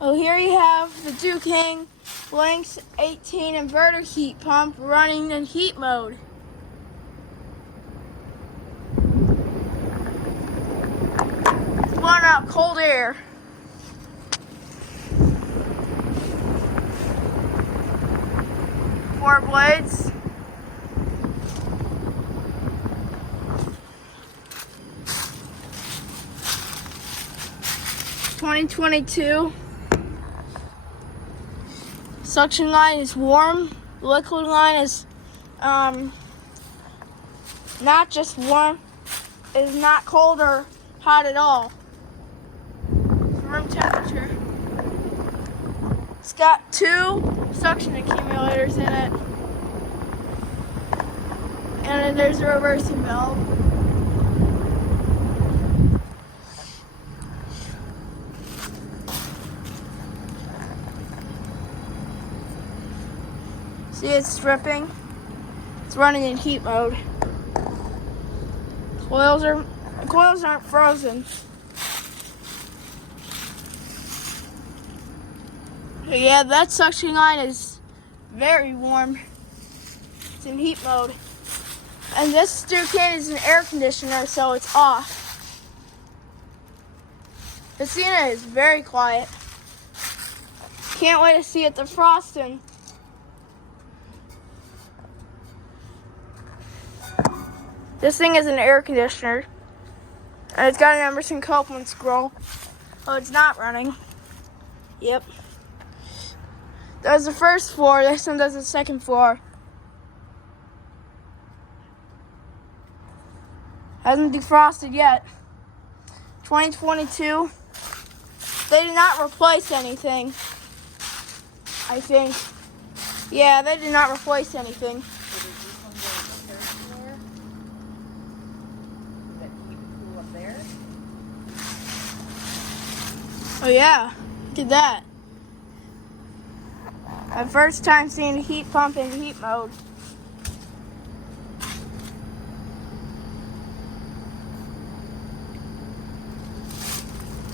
Well, here you have the Ducane LYNX 18 inverter heat pump running in heat mode. It's blowing out cold air. Four blades. (2022). Suction line is warm. The liquid line is not just warm, it is not cold or hot at all. It's room temperature. It's got two suction accumulators in it. And then there's a reversing valve. See, it's dripping. It's running in heat mode. The coils aren't frozen. But yeah, that suction line is very warm. It's in heat mode. And this Ducane is an air conditioner, so it's off. The unit is very quiet. Can't wait to see it defrosting. This thing is an air conditioner, and it's got an Emerson Copeland scroll. Oh, it's not running. Yep. That was the first floor. This one does the second floor. Hasn't defrosted yet. 2022. They did not replace anything, I think. Yeah, they did not replace anything. Oh yeah, look at that. My first time seeing a heat pump in heat mode.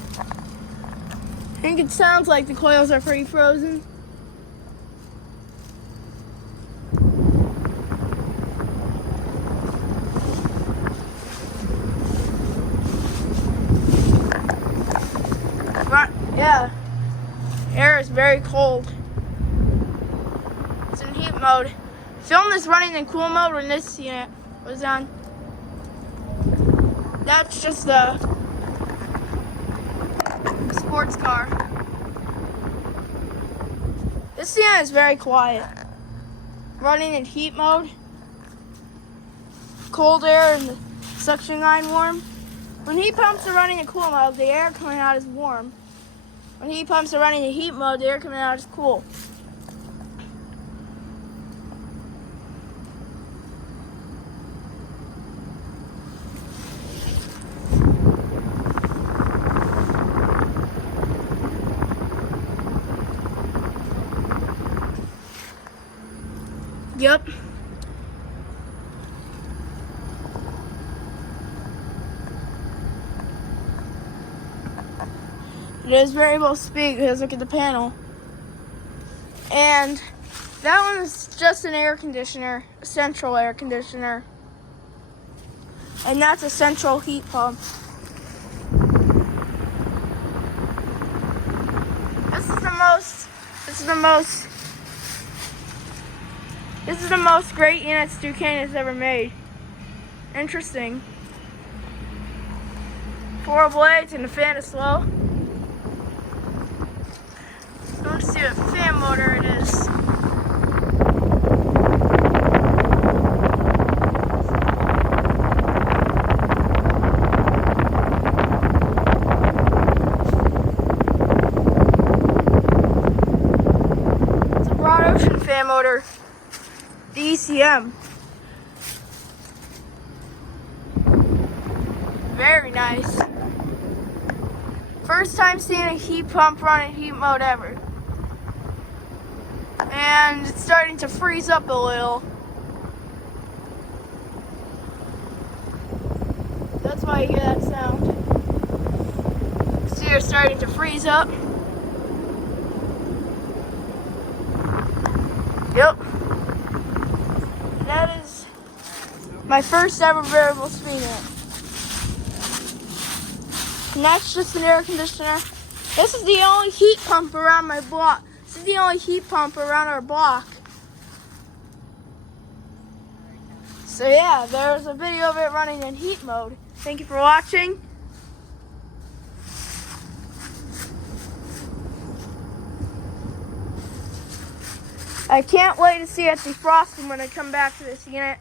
I think it sounds like the coils are pretty frozen. Yeah, air is very cold. It's in heat mode. Film is running in cool mode when this unit was on. That's just a sports car. This unit is very quiet. Running in heat mode. Cold air and the suction line warm. When heat pumps are running in cool mode, the air coming out is warm. When heat pumps are running in heat mode, the air coming out is cool. Yep. It is variable speed because look at the panel. And that one is just an air conditioner, a central air conditioner. And that's a central heat pump. This is the most great units Ducane has ever made. Interesting. 4 blades and the fan is slow. Let's see what fan motor it is. It's a broad ocean fan motor, DCM. Very nice. First time seeing a heat pump run in heat mode ever. And it's starting to freeze up a little. That's why you hear that sound. See, you're starting to freeze up. Yep. That is my first ever variable speed amp. And that's just an air conditioner. This is the only heat pump around my block. This is the only heat pump around our block. So yeah, there's a video of it running in heat mode. Thank you for watching. I can't wait to see it defrosting when I come back to this unit.